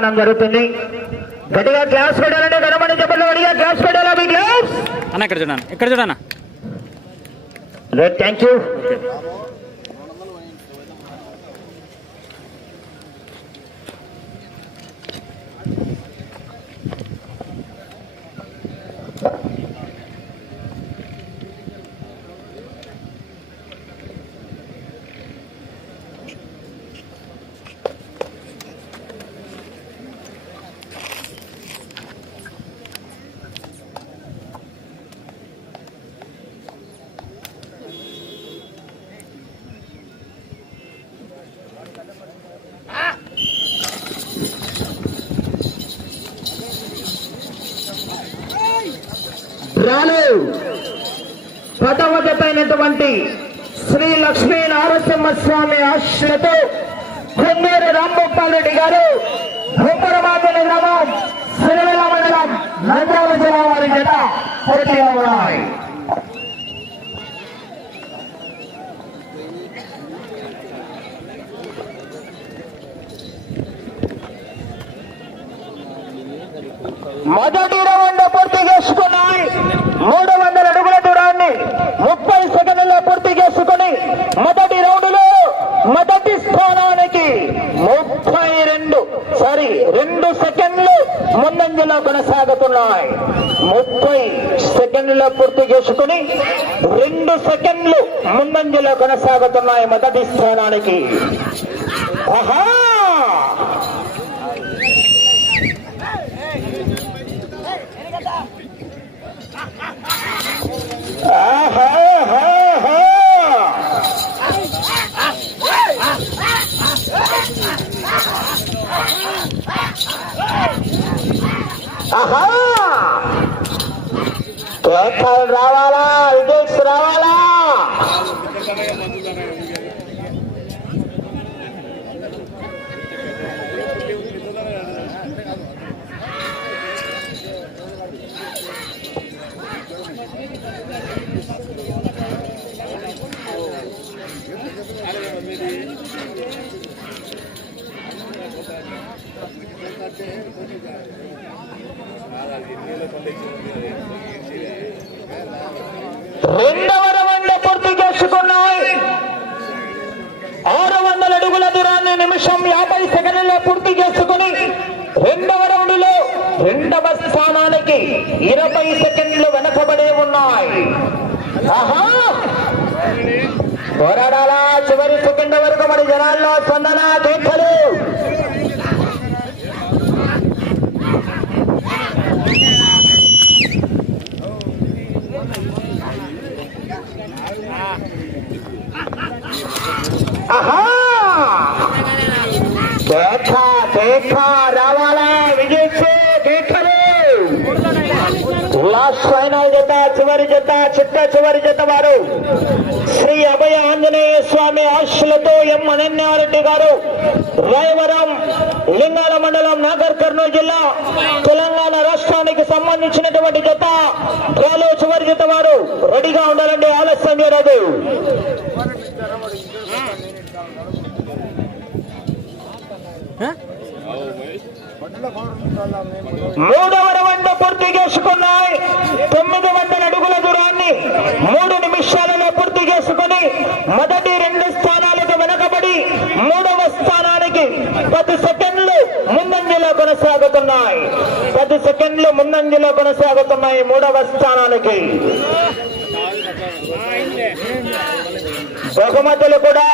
మనం జరుగుతుంది. గట్టిగా క్లాస్ పెట్టాలంటే గడమని చెప్పండి గట్టిగా క్లాస్ పెట్టాలా మీ క్లాస్ అన్న ఇక్కడ చూడన్న ఇక్కడ చూడన్న థ్యాంక్ యూ పదవ శ్రీ లక్ష్మీ నారసింహ స్వామి ఆశ్రతో కొమ్మేరు రాంగోపాల్ రెడ్డి గారు భూపరమాజన గ్రామం సిరివెల్ల మండలం నంద్యాల జిల్లా వారి జత పోటీలో ఉన్నాయి మొదటి రౌండ్ పూర్తి చేసుకున్నాయి మూడు వందల అడుగుల దూరాన్ని ముప్పై సెకండ్లలో పూర్తి చేసుకుని మొదటి రౌండ్లో మొదటి స్థానానికి ముప్పై రెండు సారీ రెండు సెకండ్లు ముందంజలో కొనసాగుతున్నాయి ముప్పై సెకండ్లలో పూర్తి చేసుకుని రెండు సెకండ్లు ముందంజలో కొనసాగుతున్నాయి మొదటి స్థానానికి. ఆహా! ఆహా! కేకలు రావాలా? విజయస్ రావాలా? రెండవ రౌండ్ పూర్తి చేసుకున్నాయి. ఆరు వందల అడుగుల దూరాన్ని నిమిషం యాభై సెకండ్లలో పూర్తి చేసుకుని రెండవ రౌండ్లో రెండవ స్థానానికి ఇరవై సెకండ్లు వెనకబడే ఉన్నాయి. పోరాడాలా చివరి సెకండ్ వరకు మరి జనాల్లో స్పందన కేకలు రావాలా విజయ్ కేకలు లాస్ట్ ఫైనల్ జత చివరి జత చిట్ట చివరి జత వారు. శ్రీ అభయ ఆంజనేయ స్వామి ఆశలతో ఎం అనన్యారెడ్డి గారు. రాయవరం లింగాల మండలం నాగర్ కర్నూలు జిల్లా తెలంగాణ రాష్ట్రానికి సంబంధించినటువంటి జత. డ్రాలో చివరి జత వారు. రెడీగా ఉండాలండి ఆలస్యం చేయరాదు. మూడవ రౌండ్ పూర్తి చేసుకున్నాయి. తొమ్మిది వందల అడుగుల దూరాన్ని మూడు నిమిషాలలో పూర్తి చేసుకుని మొదటి రెండు స్థానాలకు వెనకబడి మూడవ స్థానానికి పది సెకండ్లు ముందంజలో కొనసాగుతున్నాయి. పది సెకండ్లు ముందంజలో కొనసాగుతున్నాయి మూడవ స్థానానికి. బహుమతులు కూడా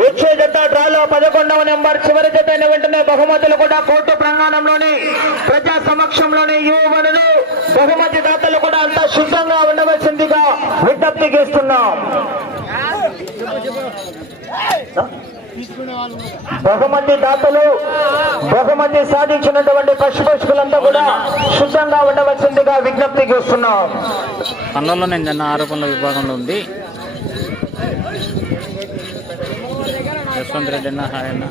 వచ్చే జత డ్రాలో పదకొండవ నెంబర్ చివరి జత అయిన వెంటనే బహుమతులు కూడా కోర్టు ప్రాంగణంలోని ప్రజా సమక్షంలోని యువనులు బహుమతి దాతలు కూడా అంతా శుద్ధంగా ఉండవలసిందిగా విజ్ఞప్తి చేస్తున్నాం. బహుమతి దాతలు బహుమతి సాధించినటువంటి పశుపక్షులంతా కూడా శుద్ధంగా ఉండవలసిందిగా విజ్ఞప్తి చేస్తున్నాం. పనులలో నేను ఆరోపణల విభాగంలో ఉంది. యశ్వంత్ రెడ్డి అన్న హాయ్ అన్న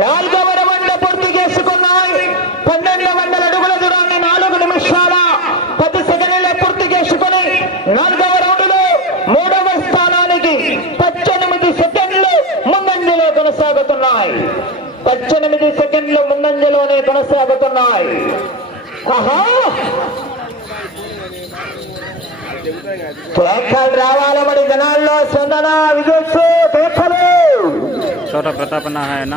నాలుగవ రౌండ్ పూర్తి చేసుకున్నాయి. పన్నెండు వందల అడుగుల దూరాన్ని నాలుగు నిమిషాల పది సెకండ్ల పూర్తి చేసుకుని నాలుగవ రౌండ్లో మూడవ స్థానానికి పద్దెనిమిది సెకండ్లు ముందంజలో కొనసాగుతున్నాయి. పద్దెనిమిది సెకండ్లు ముందంజలోనే కొనసాగుతున్నాయి. కేకలు రావాలి మరి జనాల్లో స్పందన విజయసు కేకలు చోట ప్రతాప నారాయణ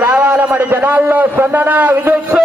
రావాలి మరి జనాల్లో స్పందన విజయసు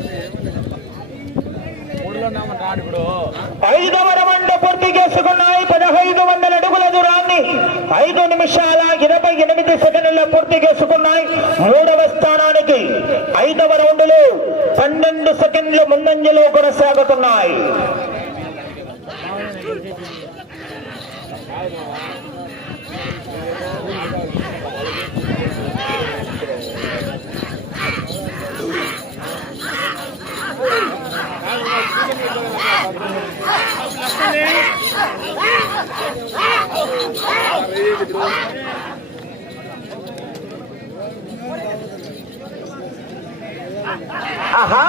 ఐదవ రౌండ్ పూర్తి చేసుకున్నాయి పదహైదు వందల అడుగుల దూరాన్ని ఐదు నిమిషాల ఇరవై ఎనిమిది సెకండ్ల పూర్తి చేసుకున్నాయి. మూడవ స్థానానికి ఐదవ రౌండ్లో పన్నెండు సెకండ్లు ముందంజలో కొనసాగుతున్నాయి. ఆహా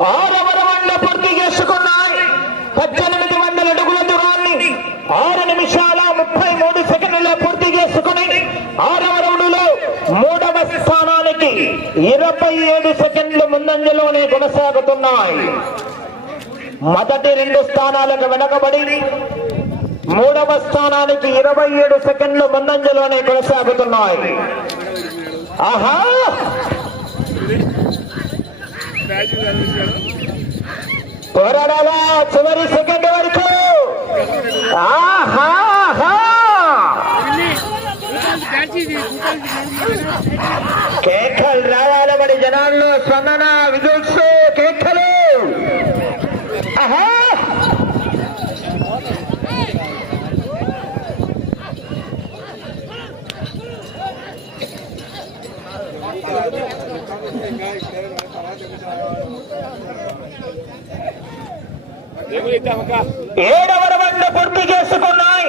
ఆరవ రౌండ్ పూర్తి చేసుకున్నాయి. పద్దెనిమిది వందల అడుగుల దూరాన్ని ఆరు నిమిషాల ముప్పై మూడు సెకండ్ల పూర్తి చేసుకుని ఆరవ రౌండ్లో మూడవ స్థానానికి ఇరవై ఏడు సెకండ్లు ముందంజలోనే కొనసాగుతున్నాయి. మొదటి రెండు స్థానాలకు వెనకబడి మూడవ స్థానానికి ఇరవై ఏడు సెకండ్లు ముందంజలోనే కొనసాగుతున్నాయి. ఆహా! పోరాడాలా? చివరి సెకండ్ వరకు. ఆహా! కేకలు రావాలి మరి జనాల్లో స్పందన విజుల్స్ కేకలు ఆహా! ఏడవ రౌండ్ పూర్తి చేసుకున్నాయి.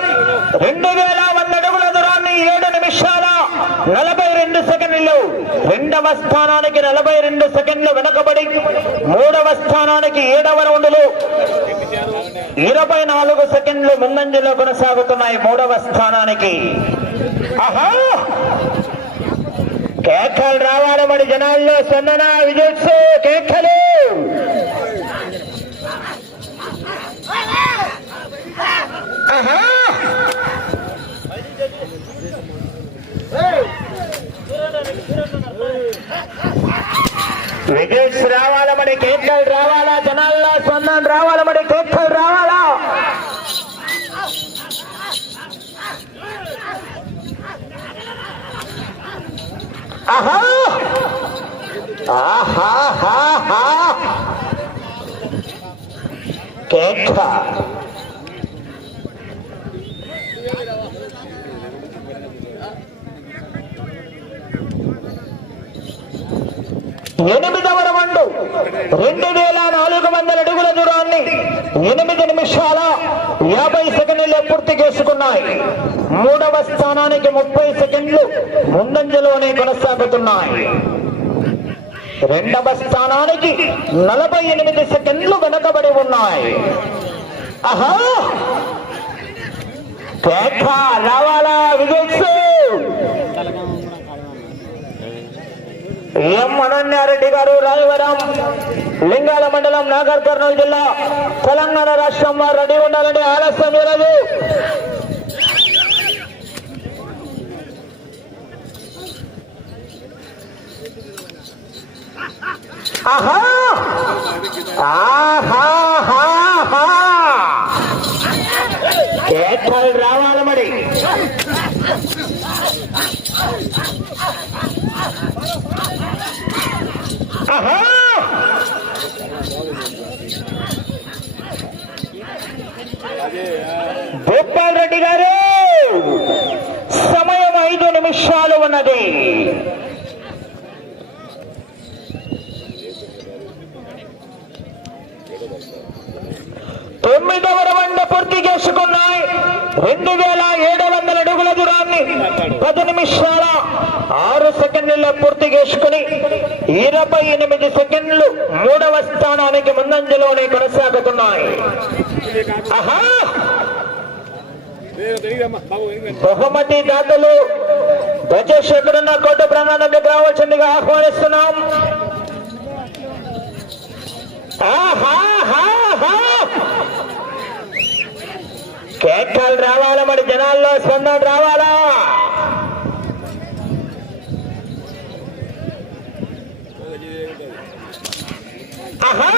రెండు వేల వంద అడుగుల దూరాన్ని ఏడు నిమిషాల నలభై రెండు సెకండ్లు. రెండవ స్థానానికి నలభై రెండు సెకండ్లు వెనకబడి మూడవ స్థానానికి ఏడవ రౌండ్లు. ఇరవై నాలుగు సెకండ్లు ముందంజలో కొనసాగుతున్నాయి మూడవ స్థానానికి. ఆహా! కేకలు రావాలి మరి జనాల్లో సన్ననా విజయత్సు కేకలు ఆహా విజయ్ రావాలా మరి కేకలు రావాలా జనాల్లో స్పందన రావాలా మరి కేకలు రావాలా ఆహా ఆహాహాహా కేక ఎనిమిదవ రౌండ్. రెండు వేల నాలుగు వందల అడుగుల దూరాన్ని ఎనిమిది నిమిషాల యాభై సెకండ్లు పూర్తి చేసుకున్నాయి. మూడవ స్థానానికి ముప్పై సెకండ్లు ముందంజలోనే కొనసాగుతున్నాయి. రెండవ స్థానానికి నలభై ఎనిమిది సెకండ్లు వెనకబడి ఉన్నాయి. ఆహా రావాలా విజయ్ ఎం అనన్యారెడ్డి గారు రాయవరం లింగాల మండలం నాగర్ కర్నూలు జిల్లా తెలంగాణ రాష్ట్రం వారు రెడీ ఉండాలంటే ఆలస్యం లేదు ఆహా! ఆహాహాహా. కేకలు రావాలి మరి. ఆహా! రెడ్డి గారు సమయం ఐదు నిమిషాలు ఉన్నది. తొమ్మిదవ రౌండ్ పూర్తి చేసుకున్నాయి. రెండు వేల ఏడు వందల అడుగుల దూరాన్ని పది నిమిషాల ఆరు సెకండ్లలో పూర్తి చేసుకుని ఇరవై ఎనిమిది సెకండ్లు మూడవ స్థానానికి ముందంజలోనే కొనసాగుతున్నాయి. బహుమతి దాతలు గజశేఖరున్న కోట ప్రాంతానికి రావాల్సిందిగా ఆహ్వానిస్తున్నాం. ఆహాహాహా. కేకలు రావాలా మరి? జనాల్లో స్పందన రావాలా? ఆహా!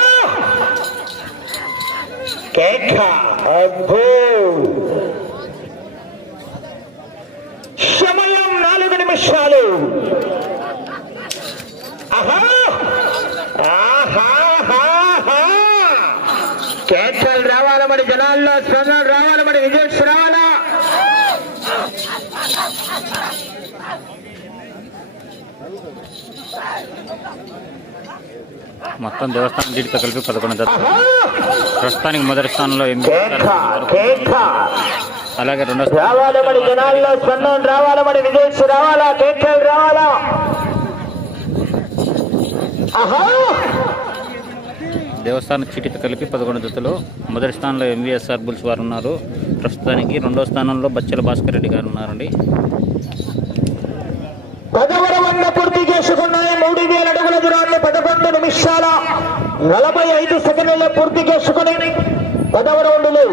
కేక అద్భుత సమయం నాలుగు నిమిషాలు ఆహా ఆహాహాహా. కేకలు రావాలా మరి జనాల్లో స్పందన రావాలా మరి విజయ్ రావాలా మొత్తం దేవస్థానం దీటితో కలిపి పదకొండు ఆహా! ప్రస్తుతానికి మొదటి స్థానంలో ఎనిమిది అలాగే రెండో రావాలా మరి జనాల్లో స్పందన రావాలా మరి విజయ్ రావాలా కేకలు రావాలా? దేవస్థానం చీటితో కలిపి పదకొండు జతలు. మొదటి స్థానంలో ఎంవీఎస్ఆర్ బుల్స్ వారు ఉన్నారు. ప్రస్తుతానికి రెండో స్థానంలో బచ్చల భాస్కర్ రెడ్డి గారు ఉన్నారండి. పదవర వంద పూర్తి చేసుకున్నాయి మూడు వేల అడుగుల దూరాన్ని పదకొండు నిమిషాల నలభై ఐదు సెకండ్లలో పూర్తి చేసుకుని పదవ రౌండ్లు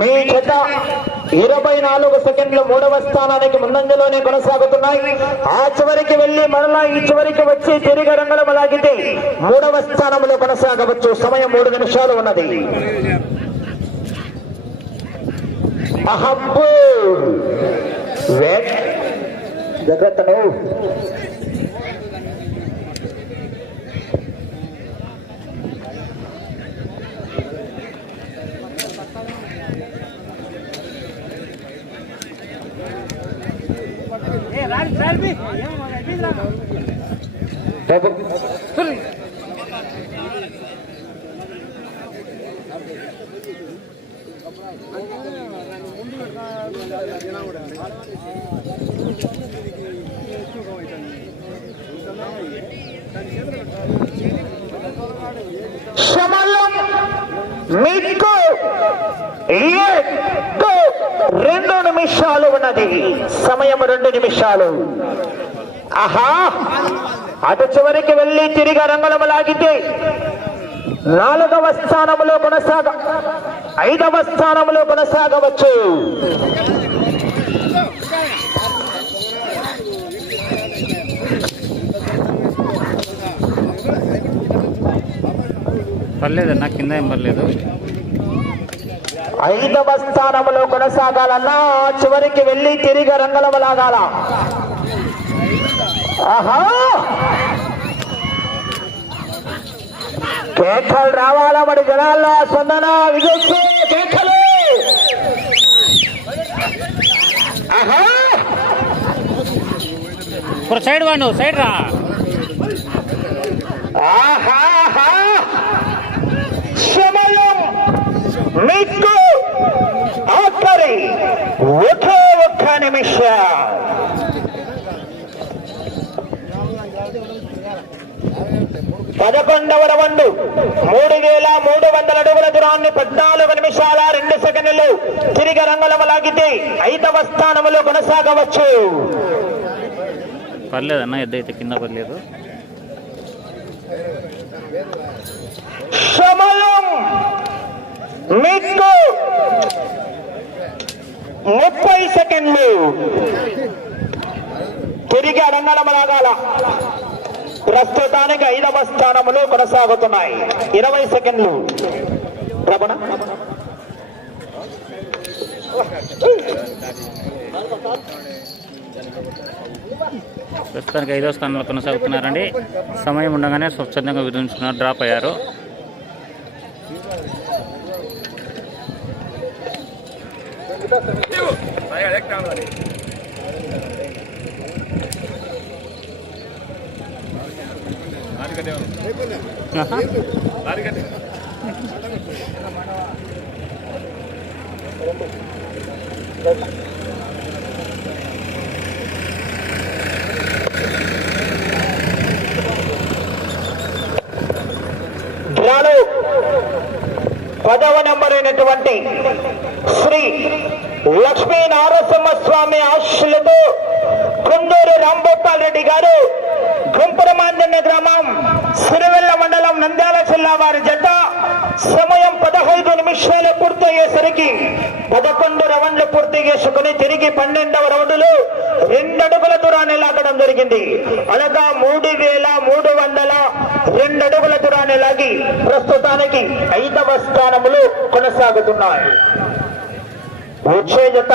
మీ జత ఇరవై నాలుగు సెకండ్లు మూడవ స్థానానికి ముందంజలోనే కొనసాగుతున్నాయి. ఆ చివరికి వెళ్ళి మరలా ఈ చివరికి వచ్చి తిరిగి రంగులం లాగితే మూడవ స్థానంలో కొనసాగవచ్చు. సమయం మూడు నిమిషాలు ఉన్నది. అహబ్బు ವೇಟ್ ಜಗತ್ತನು é, Larry, Larry. సమయం మీకు రెండు నిమిషాలు ఉన్నది. సమయం రెండు నిమిషాలు. ఆహా! అటు చివరికి వెళ్ళి తిరిగి రంగళము లాగితే నాలుగవ స్థానములో కొనసాగ ఐదవ స్థానములో కొనసాగవచ్చు. పర్లేదు నా కింద ఏం పర్లేదు. ఐదవ స్థానములో కొనసాగాలన్నా చివరికి వెళ్ళి తిరిగి రంగళము లాగాల. ఆహా! కేకలు రావాలా మరి జనాల్లో స్పందన? విజయ్ ఆహా! ఇప్పుడు సైడ్ వాడు సైడ్ రా. ఆహాహా సమయం ఒకే ఒక్క నిమిషం. పదకొండవ రౌండ్. మూడు వేల మూడు వందల అడుగుల దూరాన్ని పద్నాలుగు నిమిషాల రెండు సెకండ్లు తిరిగి రంగంలో లాగితే ఐదవ స్థానంలో కొనసాగవచ్చు. పర్లేదన్న ఎద్దు అయితే కింద పర్లేదు. సమయం మీకు ముప్పై సెకండ్లు తిరిగి అడంగళం రాగాల ప్రస్తుతానికి ఐదవ స్థానంలో కొనసాగుతున్నాయి. ఇరవై సెకండ్లు. రమణ? ప్రస్తుతానికి ఐదో స్థానంలో కొనసాగుతున్నారండి. సమయం ఉండగానే స్వచ్ఛందంగా విధించుకున్నారు డ్రాప్ అయ్యారు ఆహా. డ్రాలో పదవ నంబర్ అయినటువంటి శ్రీ లక్ష్మీ నారసింహ స్వామి ఆశలతో కుందూరు రాంగోపాల్ రెడ్డి గారు గుంపురమాంజన్య గ్రామం సిరివెల్ల మండలం నంద్యాల జిల్లా వారి జత సమయం పదహైదు నిమిషాలు పూర్తయ్యేసరికి పదకొండు రౌండ్లు పూర్తి చేసుకుని తిరిగి పన్నెండవ రౌండ్లు రెండు అడుగుల దూరాన్ని లాగడం జరిగింది. అనగా మూడు వేల మూడు వందల రెండు అడుగుల దూరాన్ని లాగి ప్రస్తుతానికి ఐదవ స్థానములు కొనసాగుతున్నాయి. వచ్చే జత